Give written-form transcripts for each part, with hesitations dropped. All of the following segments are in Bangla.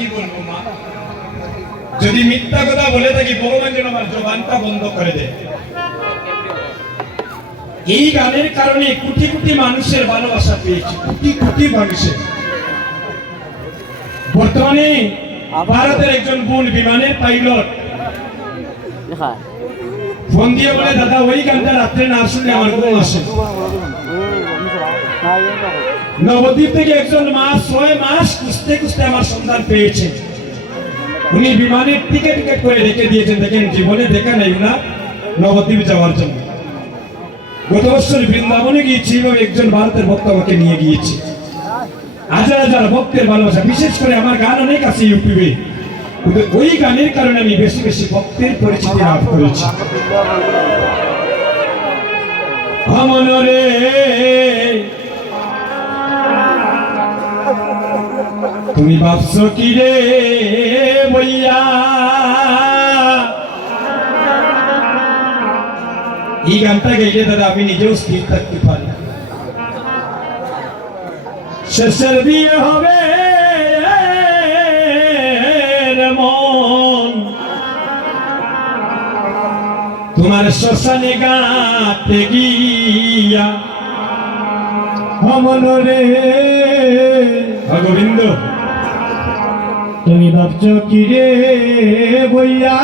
কি বলবো মা, যদি মিথ্যা কথা বলে থাকি ভগবান যেন আমার জবানটা বন্ধ করে দেয়। এই গানের কারণে কোটি কোটি মানুষের ভালোবাসা পেয়েছি, কোটি কোটি মানুষের। বর্তমানে ভারতের একজন বোন বিমানের পাইলট ফোন দিয়ে বলে, দাদা ওই গানটা রাত্রে না শুনলে আমার ঘুম আসে। নবদ্বীপ থেকে একজন মা 6 মাস খুঁজতে খুঁজতে আমার সন্ধান পেয়েছে। উনি বিমানের টিকিট করে রেখে দিয়েছেন, দেখেন জীবনে দেখা নাই না নবদ্বীপ যাওয়ার জন্য। গত বছর বৃন্দাবনে গিয়েছি, একজন ভারতের ভক্ত আমাকে নিয়ে গিয়েছে। হাজার হাজার ভক্তের ভালোবাসা, বিশেষ করে আমার গান অনেক আছে ইউটিউবে, ওই গানের কারণে আমি বেশি বেশি ভক্তের পরিচিতি লাভ করেছি। মনরে তুমি ভাবছো কি রে বইয়া, এই গানটা গাইলে দাদা আমি নিজেও স্থির থাকতে পারি। শেষের বিয়ে হবে মন, তোমার শ্মশানে গাতে গিয়া। মনরে গোবিন্দ তুমি ভাবছো কি রে বইয়া,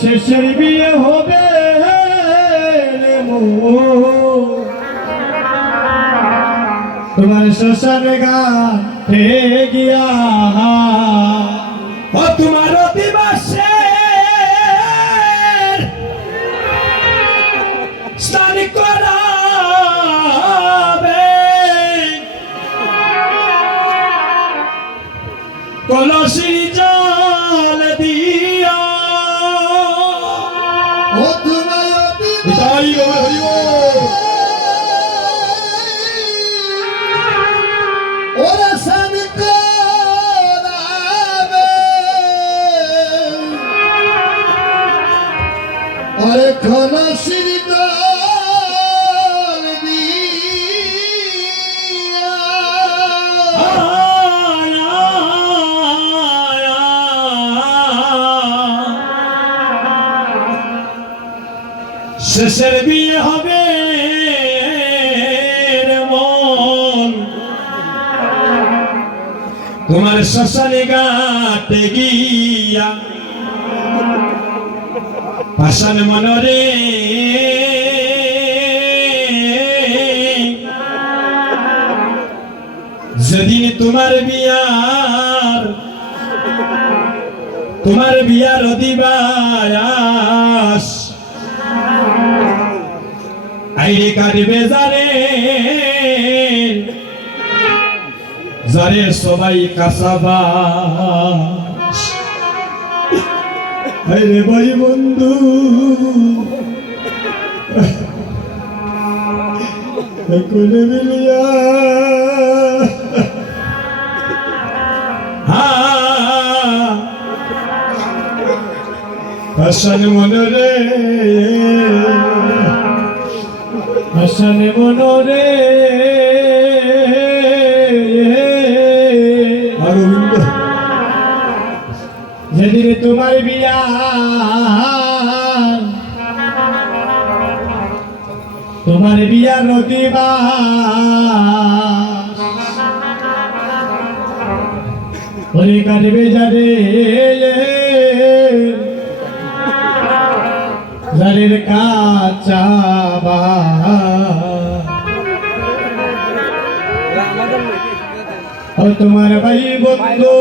শেষের বিয়ে হবে তোমার শ্মশানে গাতে গিয়া। ও তোমার দিবসে স্নান করাবে, কলসি জল দিয়া। ও তোমার ওরা স্নান করাবে, আরে কলসি শেষের বিয়ে হবে মন, তোমার শ্মশানে গাতে গিয়া। পাষাণ মনরে যেদিন তোমার বিয়ার দিবাস, আইরে কাটবে যারে সবাই কাসাবাস। আইরে ভাই বন্ধু কোলে মিলিয়া, হাসান মনরে হাসান মনরে গোবিন্দ যেদিন তোমার বিয়া, তোমার বিয়া নদীবা ওরে কাটবে যাদের কাচাবা। ও তোমার ভাই বন্ধু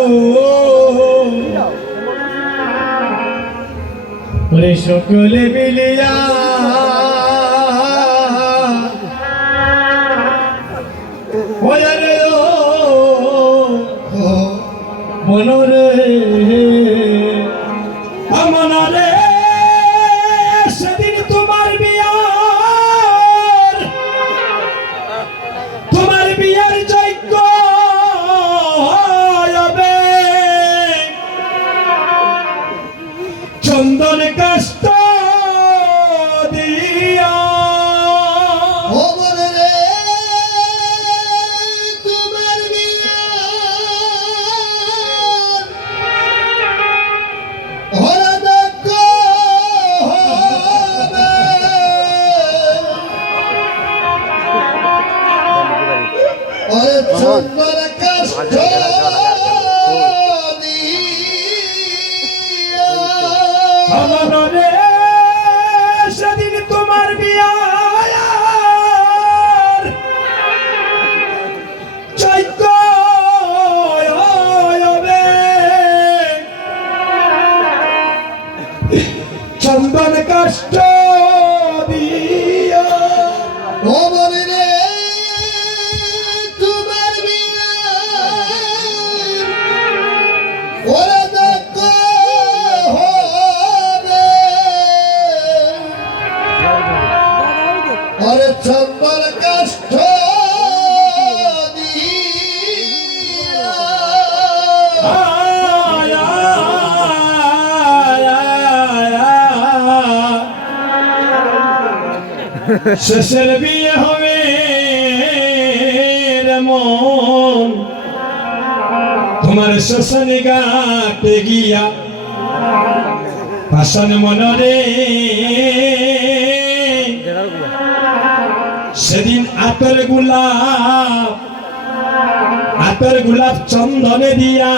ওরে সকলে মিলিয়া, মনরে মনরে সেদিন তোমার বিয়ার যজ্ঞ হবে, চন্দন কাষ্ট চন্দন কাষ্ঠ আমার রে সেদিন তোমার বিয়ার চৈত্র হবে চন্দন কাষ্ঠ দিয়া ওমর রে তোমার বিয়া ওরা দেখো হবে ওরে চন্দন কাষ্ঠ দিয়া শেষের বিয়ে হবে রে মন তোমার শ্মশানে গাতে গিয়া পাশান মনরে সেদিন আতর গোলাপ চন্দনে দিয়া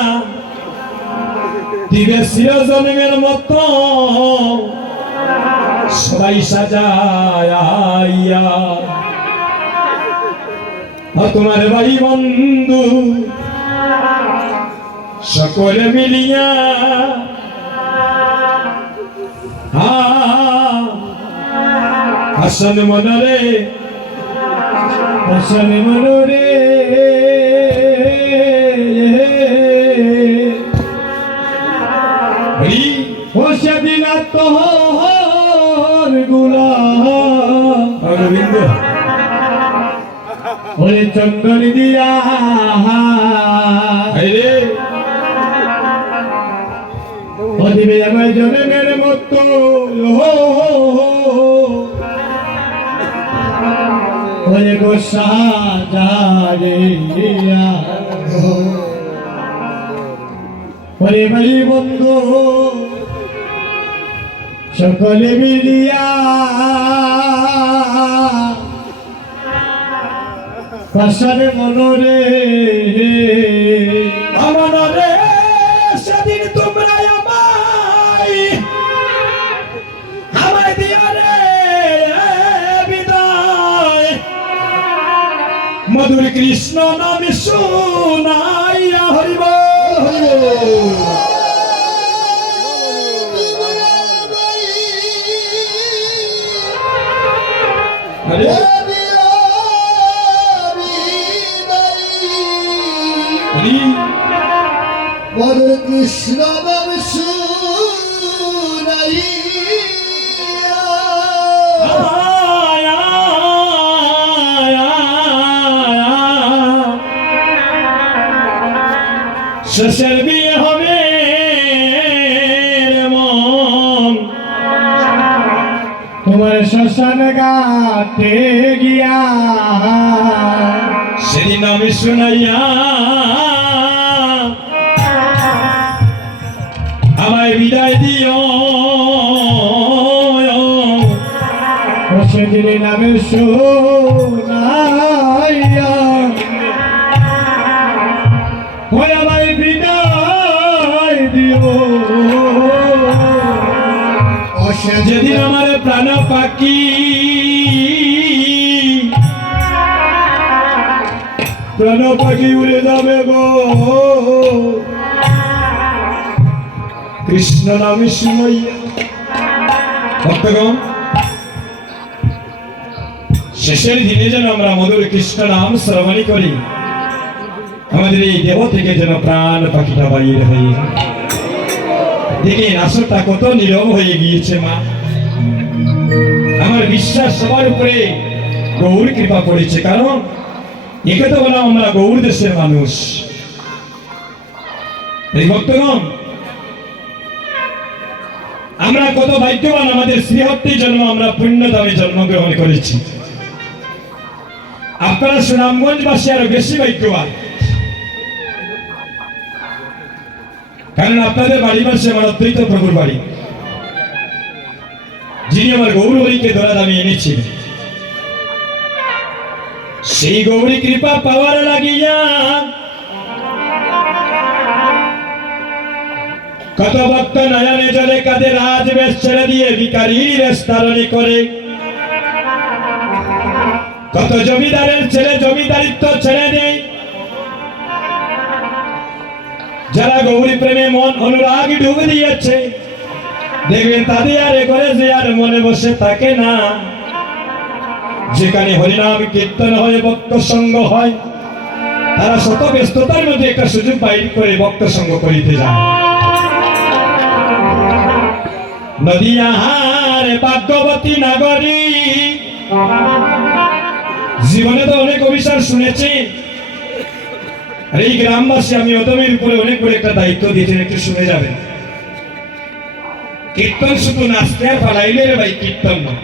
দিবে চিরজন্মের মতো সবাই সাজাইয়া তোমার ভাই বন্ধু সকলে মিলিয়া হাসান মনরে ও সেদিন তোহর গোবিন্দ ওরে চন্দন দিয়া রে ও দিবে আমার জনমের মতো ওরে গোসা জারিয়া ওরে ভাই বন্ধু সকলে মিলিয়া পাশানে মনরে মনরে সেদিন তোমরা আমায় দিয়া রে বিদায় মধুর কৃষ্ণ নাম শুনাইয়া হরিব মধুর কৃষ্ণ নাম শুনাই শেষের বিয়ে হবে রে মন তোমার শ্মশান গাতে গিয়া সেদিন আমি শুনাইয়া আমায় বিদায় দিও সেদিন নামে শুনাইয়া ওই আমায় বিদায় দিও যেদিন আমার প্রাণ পাখি উড়ে যাবে গো কৃষ্ণ নামে শুনাইয়া ভক্তগণ শেষের দিনে যেন আমরা মধুর কৃষ্ণ নাম শ্রবণী করি আমাদের এই দেহ থেকে যেন প্রাণ পাখিটা বাইর হয়ে দেখেন আসরটা কত নীরব হয়ে গিয়েছে মা আমার বিশ্বাস সবার উপরে গৌর কৃপা করেছে কারণ একে তো বললাম আমরা গৌর দেশের মানুষ এই ভক্তগণ আমরা কত ভাগ্যবান আমাদের শ্রীহট্টে জন্ম আমরা পুণ্যধামে জন্মগ্রহণ করেছি আপনারা সুনামগঞ্জবাসী আরো বেশি ভাগ্যবান কারণ আপনাদের বাড়ি পাশে আমার অদ্বৈত প্রভুর বাড়ি যিনি আমার গৌর হরিকে ধরা দামি এনেছিলেন সেই গৌরী কৃপা পাওয়ার লাগিয়া কত ভক্ত নয়নে জলে কাঁদে, রাজবেশ ছেড়ে দিয়ে ভিখারির বেশ ধারণী করে। কত জমিদারের ছেলে জমিদারিত্ব ছেড়ে দেয়। যারা গৌরী প্রেমে মন অনুরাগ ডুবে দিয়েছে, দেখবেন তাদের আর এ করে যে আর মনে বসে থাকে না। যেখানে হরিনাম কীর্তন হয়, ভক্ত সঙ্গ হয়, তারা শত ব্যস্ততার মধ্যে একটা সুযোগ বাইর করে ভক্ত সঙ্গ করিতে যায়। নদিয়ার ভাগ্যবতী নাগরী, জীবনে তো অনেক অভিশাপ শুনেছি। আর এই গ্রামবাসী আমি অদমের উপরে অনেক বড় একটা দায়িত্ব দিয়েছেন, একটু শুনে যাবেন। কীর্তন শুধু নাচতে আর পালাইলে রে ভাই, কীর্তন নয়।